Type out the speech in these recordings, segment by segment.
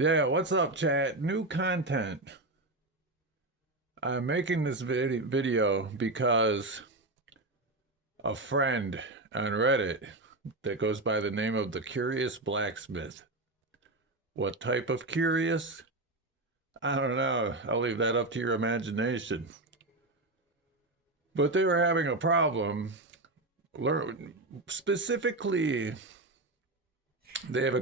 Yeah, what's up, chat? New content. I'm making this video because a friend on Reddit that goes by the name of the Curious Blacksmith. What type of curious? I don't know. I'll leave that up to your imagination. But they were having a problem. Specifically, they have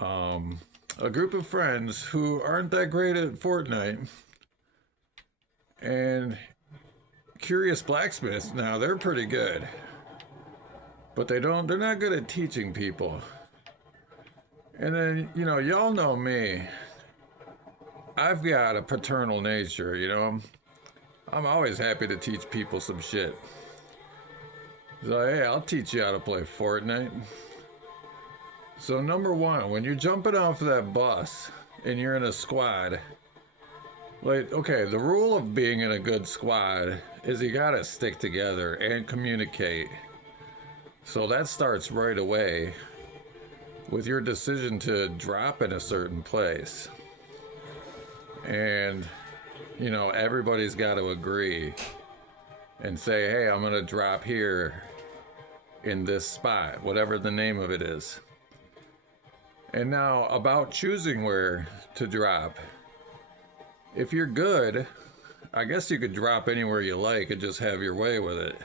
um, a group of friends who aren't that great at Fortnite, and Curious Blacksmiths, now they're pretty good, but they're not good at teaching people. And then, y'all know me. I've got a paternal nature, I'm always happy to teach people some shit. So, hey, I'll teach you how to play Fortnite. So, number one, when you're jumping off that bus and you're in a squad, like, okay, the rule of being in a good squad is you gotta stick together and communicate. So that starts right away with your decision to drop in a certain place. And, everybody's got to agree and say, hey, I'm gonna drop here in this spot, whatever the name of it is. And now, about choosing where to drop. If you're good, I guess you could drop anywhere you like and just have your way with it.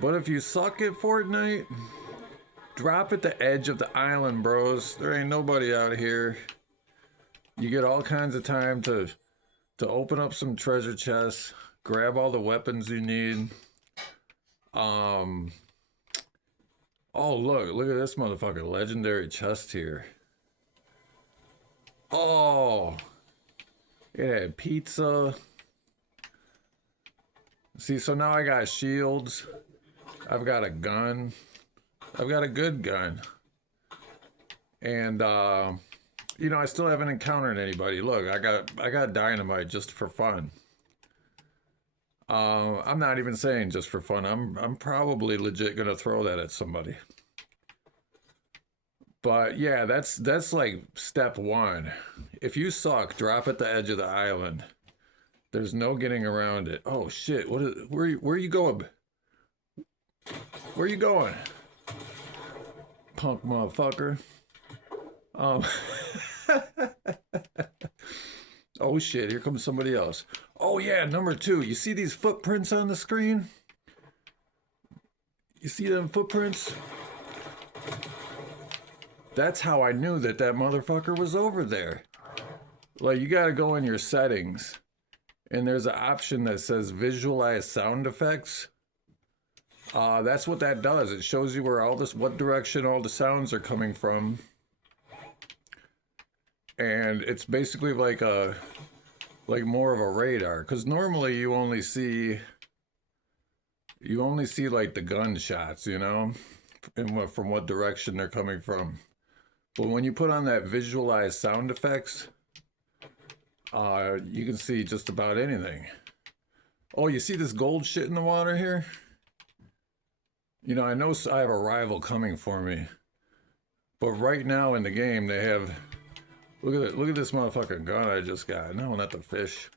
But if you suck at Fortnite, drop at the edge of the island, bros. There ain't nobody out here. You get all kinds of time to open up some treasure chests, grab all the weapons you need. Oh, look at this motherfucker. Legendary chest here. Oh, it had pizza. See, so now I got shields. I've got a gun. I've got a good gun. And, I still haven't encountered anybody. Look, I got dynamite just for fun. I'm not even saying just for fun. I'm probably legit gonna throw that at somebody. But yeah, that's like step one. If you suck, drop at the edge of the island. There's no getting around it. Oh shit! Where are you going? Where you going? Punk motherfucker. Um. Oh shit! Here comes somebody else. Oh yeah, number two. You see these footprints on the screen? You see them footprints? That's how I knew that motherfucker was over there. Like, you gotta go in your settings, and there's an option that says visualize sound effects. That's what that does. It shows you what direction all the sounds are coming from. And it's basically like more of a radar. Because normally you only see like the gunshots, and from what direction they're coming from. But when you put on that visualize sound effects, you can see just about anything. Oh, you see this gold shit in the water here? I know I have a rival coming for me. But right now in the game, they have... Look at this motherfucking gun I just got. No, not the fish.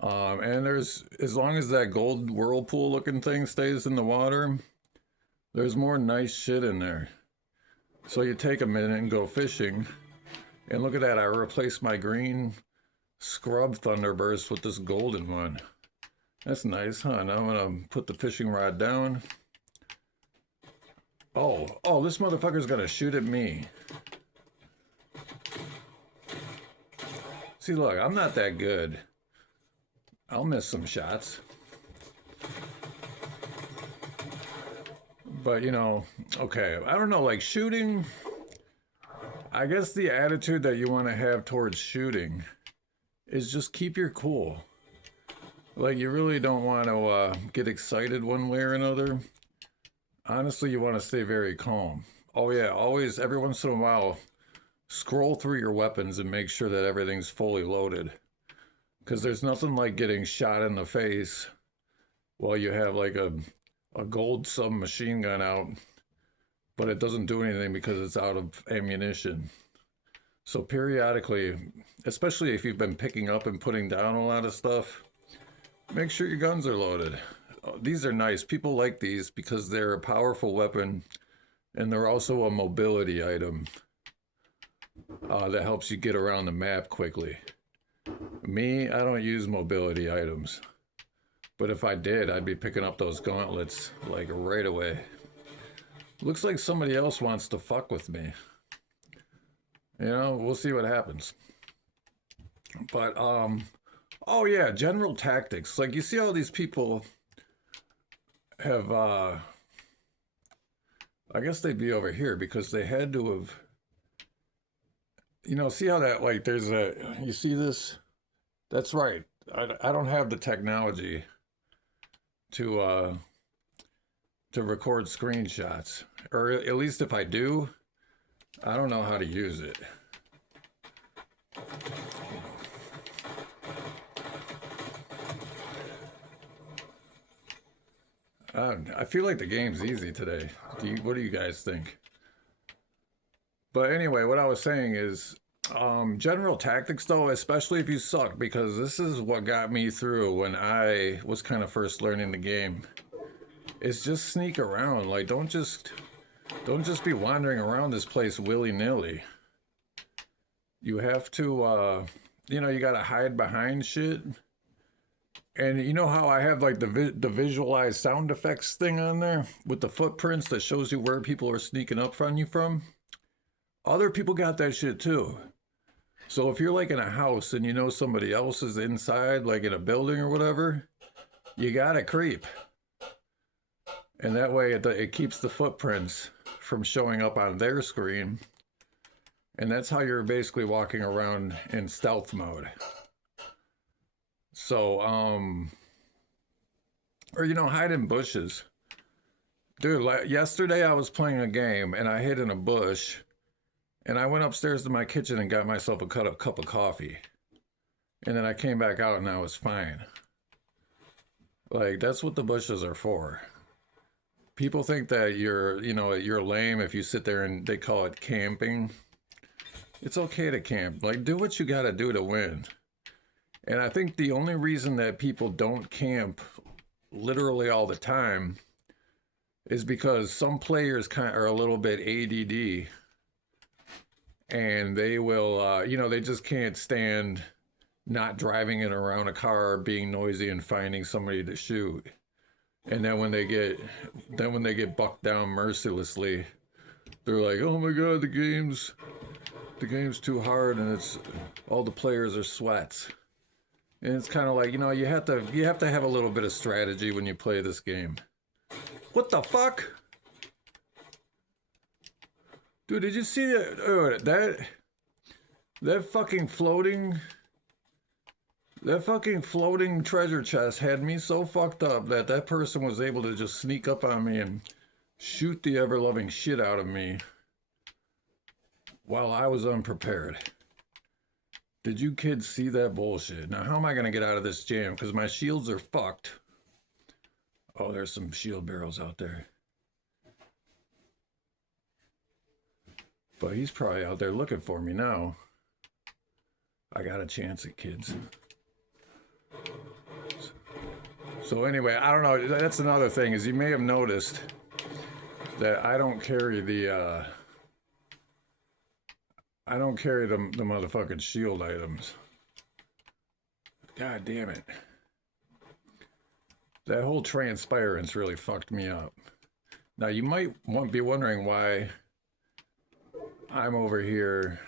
And as long as that gold whirlpool looking thing stays in the water, there's more nice shit in there. So you take a minute and go fishing, and look at that, I replaced my green scrub Thunderburst with this golden one. That's nice, huh? Now I'm gonna put the fishing rod down. Oh, this motherfucker's gonna shoot at me. See, look, I'm not that good. I'll miss some shots. But, okay, I don't know, like shooting, I guess the attitude that you want to have towards shooting is just keep your cool. Like, you really don't want to get excited one way or another. Honestly, you want to stay very calm. Oh yeah, always, every once in a while, scroll through your weapons and make sure that everything's fully loaded. Because there's nothing like getting shot in the face while you have like a gold submachine gun out but it doesn't do anything because it's out of ammunition. So periodically, especially if you've been picking up and putting down a lot of stuff, make sure your guns are loaded. These are nice. People like these because they're a powerful weapon, and they're also a mobility item that helps you get around the map quickly. Me, I don't use mobility items. But if I did, I'd be picking up those gauntlets like right away. Looks like somebody else wants to fuck with me. You know, we'll see what happens. But, oh yeah, general tactics. Like, you see all these people have, I guess they'd be over here because they had to have, you know, see how that, like, there's a, you see this? That's right. I don't have the technology to record screenshots. Or at least if I do, I don't know how to use it. I feel like the game's easy today. What do you guys think? But anyway, what I was saying is, general tactics though, especially if you suck, because this is what got me through when I was kind of first learning the game. Is just sneak around. Like, don't just be wandering around this place willy-nilly. You have to, you know, you gotta hide behind shit. And you know how I have like the visualized sound effects thing on there with the footprints that shows you where people are sneaking up from you from? Other people got that shit too. So if you're like in a house and you know somebody else is inside, like in a building or whatever, you gotta creep. And that way it keeps the footprints from showing up on their screen. And that's how you're basically walking around in stealth mode. So, or you know, hide in bushes. Dude, yesterday I was playing a game and I hid in a bush and I went upstairs to my kitchen and got myself a cup of coffee. And then I came back out and I was fine. Like, that's what the bushes are for. People think that you're lame if you sit there and they call it camping. It's okay to camp. Like, do what you gotta do to win. And I think the only reason that people don't camp literally all the time is because some players are a little bit ADD. And they will, you know, they just can't stand not driving it around a car, being noisy and finding somebody to shoot. And then when they get bucked down mercilessly, they're like, "Oh my god, the game's too hard and it's all the players are sweats." And it's kind of like, you know, you have to have a little bit of strategy when you play this game. What the fuck? Dude, did you see that? Oh, that fucking floating treasure chest had me so fucked up that person was able to just sneak up on me and shoot the ever-loving shit out of me while I was unprepared. Did you kids see that bullshit? Now, how am I going to get out of this jam? Because my shields are fucked. Oh, there's some shield barrels out there. But he's probably out there looking for me now. I got a chance at kids. So anyway, I don't know. That's another thing, is you may have noticed that I don't carry the motherfucking shield items. God damn it. That whole transpirance really fucked me up. Now you might be wondering why I'm over here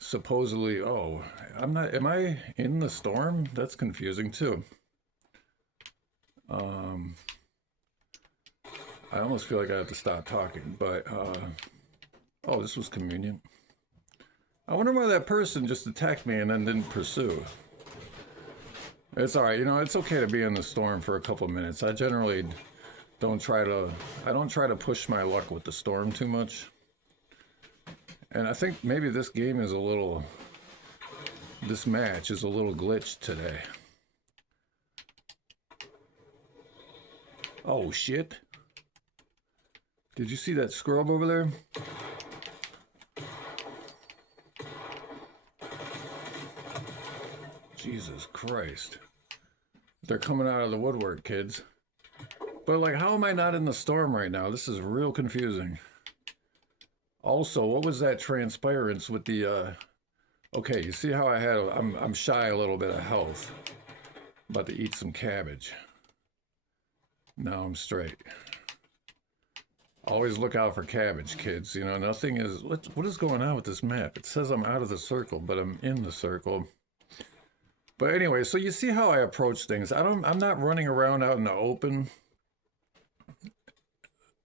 supposedly, oh, am I in the storm? That's confusing too. I almost feel like I have to stop talking, but, oh, this was convenient. I wonder why that person just attacked me and then didn't pursue. It's alright, you know, it's okay to be in the storm for a couple minutes. I generally don't try to push my luck with the storm too much. And I think maybe this match is a little glitched today. Oh shit. Did you see that scrub over there? Jesus Christ. They're coming out of the woodwork, kids. But like, how am I not in the storm right now? This is real confusing. Also, what was that transpirance with the, okay, you see how I had, I'm shy a little bit of health. About to eat some cabbage. Now I'm straight. Always look out for cabbage, kids. You know, nothing is, what is going on with this map? It says I'm out of the circle, but I'm in the circle. But anyway, so you see how I approach things. I'm not running around out in the open.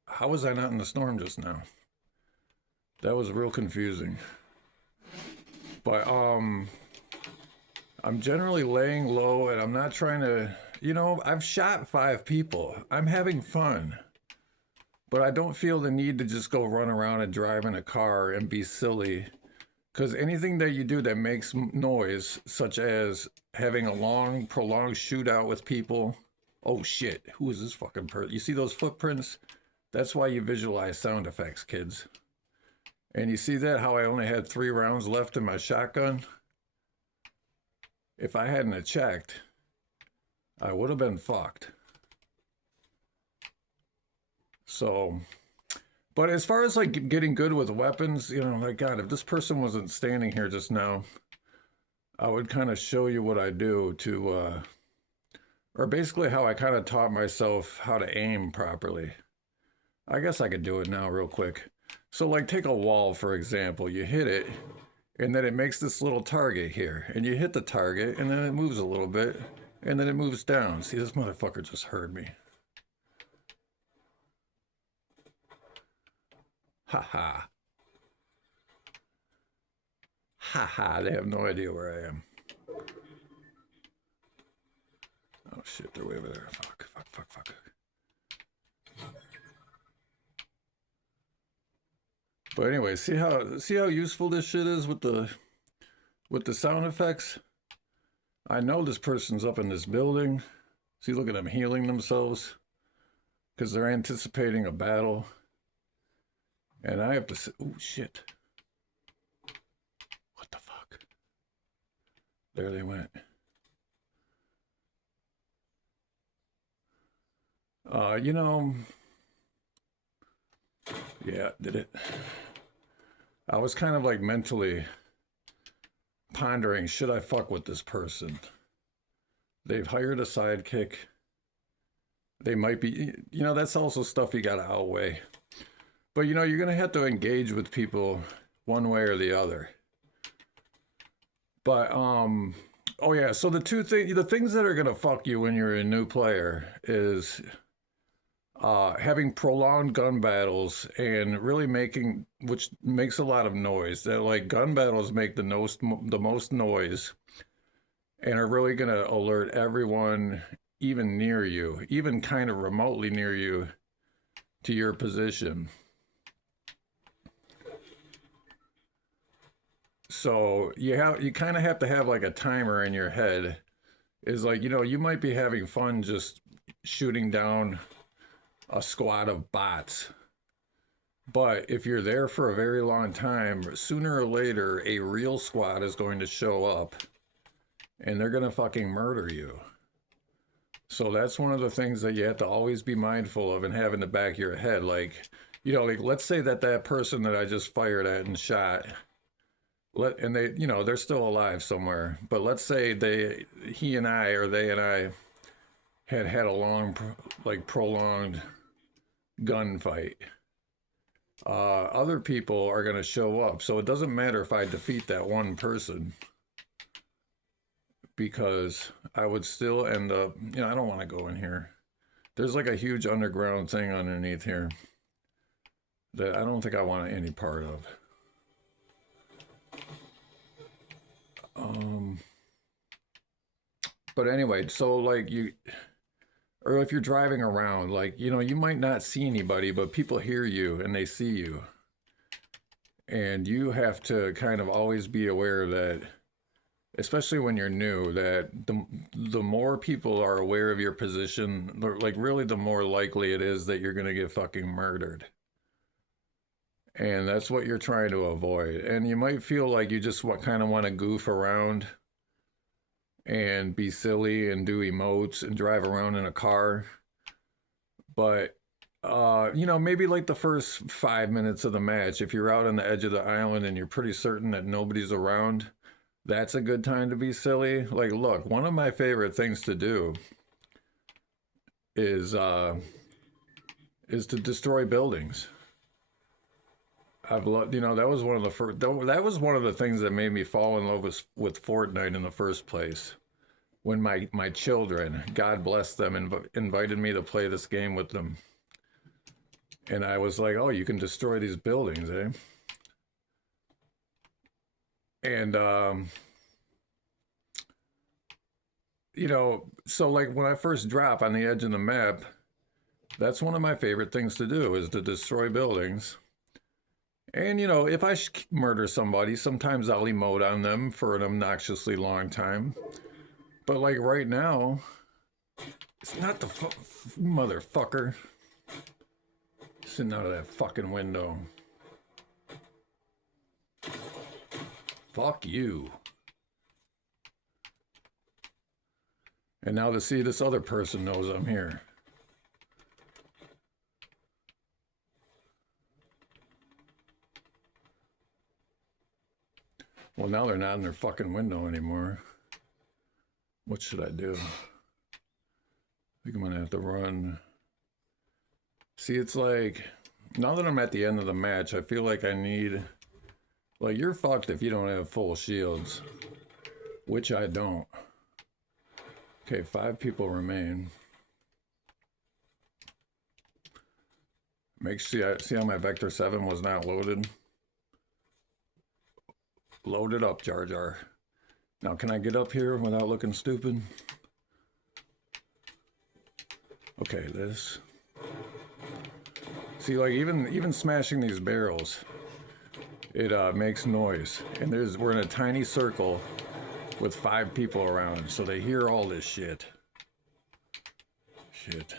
How was I not in the storm just now? That was real confusing. But I'm generally laying low and I'm not trying to, you know, I've shot 5 people. I'm having fun. But I don't feel the need to just go run around and drive in a car and be silly. Because anything that you do that makes noise, such as having a long, prolonged shootout with people. Oh shit, who is this fucking person? You see those footprints? That's why you visualize sound effects, kids. And you see that, how I only had 3 rounds left in my shotgun? If I hadn't have checked, I would have been fucked. So, but as far as like getting good with weapons, you know, my God, if this person wasn't standing here just now, I would kind of show you what I do to, or basically how I kind of taught myself how to aim properly. I guess I could do it now real quick. So like take a wall, for example, you hit it and then it makes this little target here and you hit the target and then it moves a little bit and then it moves down. See, this motherfucker just heard me. Haha. Haha, they have no idea where I am. Oh shit, they're way over there. Fuck, fuck, fuck, fuck. But anyway, see how useful this shit is with the sound effects? I know this person's up in this building. See, look at them healing themselves because they're anticipating a battle. And I have to say, oh shit. What the fuck? There they went. You know, yeah, did it. I was kind of like mentally pondering, should I fuck with this person? They've hired a sidekick. They might be, you know, that's also stuff you gotta outweigh. But you know, you're gonna have to engage with people one way or the other. But oh yeah, so the things that are gonna fuck you when you're a new player is having prolonged gun battles and really which makes a lot of noise. That like gun battles make the most noise and are really gonna alert everyone even near you, even kind of remotely near you, to your position. So you kind of have to have like a timer in your head. Is like, you know, you might be having fun just shooting down a squad of bots. But if you're there for a very long time, sooner or later, a real squad is going to show up and they're going to fucking murder you. So that's one of the things that you have to always be mindful of and have in the back of your head. Like, you know, like let's say that person that I just fired at and shot, and they, you know, they're still alive somewhere, but let's say he and I, or they and I had a long, like prolonged gunfight. Other people are going to show up. So it doesn't matter if I defeat that one person, because I would still end up, you know, I don't want to go in here. There's like a huge underground thing underneath here that I don't think I want any part of. But anyway, so like or if you're driving around, like, you know, you might not see anybody, but people hear you and they see you. And you have to kind of always be aware that, especially when you're new, that the more people are aware of your position, like really the more likely it is that you're going to get fucking murdered. And that's what you're trying to avoid. And you might feel like you just kind of want to goof around and be silly and do emotes and drive around in a car. But you know, maybe like the first 5 minutes of the match, if you're out on the edge of the island and you're pretty certain that nobody's around, that's a good time to be silly. Like, look, one of my favorite things to do is uh is to destroy buildings. I've loved, you know, that was one of the first, that was one of the things that made me fall in love with Fortnite in the first place. When my children, God bless them, invited me to play this game with them. And I was like, oh, you can destroy these buildings, eh? And, you know, so like when I first drop on the edge of the map, that's one of my favorite things to do is to destroy buildings. And, you know, if I murder somebody, sometimes I'll emote on them for an obnoxiously long time. But like right now, it's not the motherfucker sitting out of that fucking window. Fuck you. And now to see this other person knows I'm here. Well, now they're not in their fucking window anymore. What should I do? I think I'm gonna have to run. See, it's like, now that I'm at the end of the match, I feel like I need, like, you're fucked if you don't have full shields, which I don't. Okay, 5 people remain. See how my Vector 7 was not loaded? Load it up, Jar Jar. Now, can I get up here without looking stupid? Okay, this. See, like even smashing these barrels, it makes noise. And we're in a tiny circle with 5 people around, so they hear all this shit. Shit.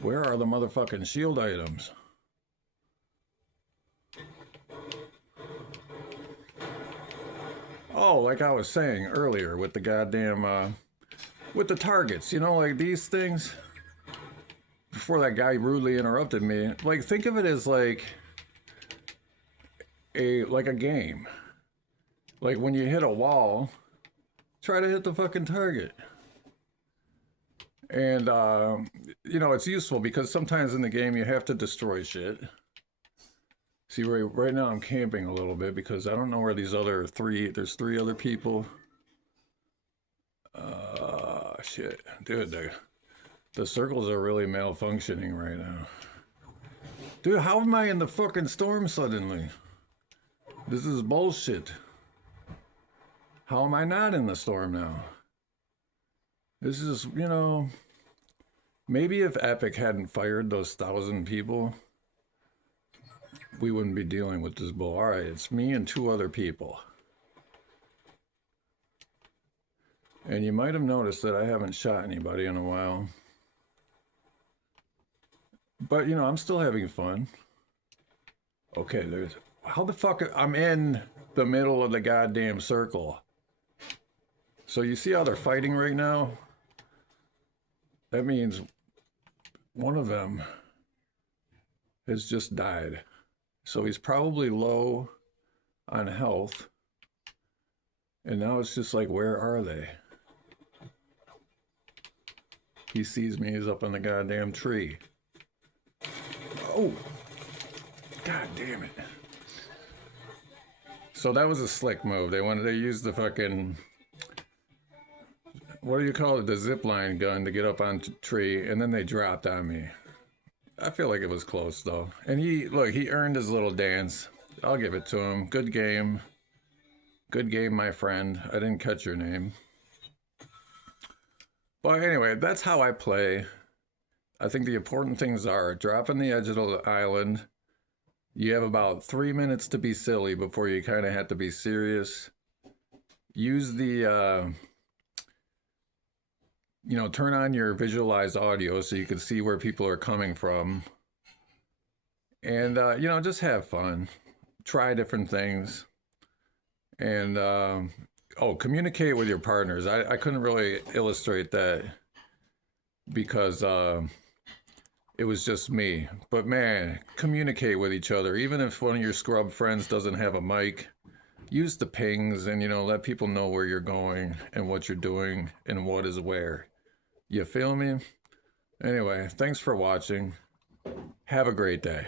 Where are the motherfucking shield items? Oh, like I was saying earlier with the goddamn, with the targets, you know, like these things. Before that guy rudely interrupted me, like think of it as like a game. Like when you hit a wall, try to hit the fucking target. And you know, it's useful because sometimes in the game you have to destroy shit. See, right now I'm camping a little bit because I don't know where these other there's 3 other people. Shit. Dude, the circles are really malfunctioning right now. Dude, how am I in the fucking storm suddenly? This is bullshit. How am I not in the storm now? This is, you know, maybe if Epic hadn't fired those 1,000 people, we wouldn't be dealing with this bull. All right, it's me and 2 other people. And you might have noticed that I haven't shot anybody in a while. But, you know, I'm still having fun. Okay, how the fuck, I'm in the middle of the goddamn circle. So you see how they're fighting right now? That means one of them has just died. So he's probably low on health. And now it's just like, where are they? He sees me, he's up in the goddamn tree. Oh! God damn it. So that was a slick move. They used the fucking, what do you call it? The zipline gun to get up on tree, and then they dropped on me. I feel like it was close though. And he earned his little dance. I'll give it to him. Good game. Good game, my friend. I didn't catch your name. But anyway, that's how I play. I think the important things are dropping the edge of the island. You have about 3 minutes to be silly before you kind of have to be serious. Use the, you know, turn on your visualized audio so you can see where people are coming from. And, just have fun, try different things. And, communicate with your partners. I couldn't really illustrate that because it was just me. But man, communicate with each other. Even if one of your scrub friends doesn't have a mic, use the pings and, let people know where you're going and what you're doing and what is where. You feel me? Anyway, thanks for watching. Have a great day.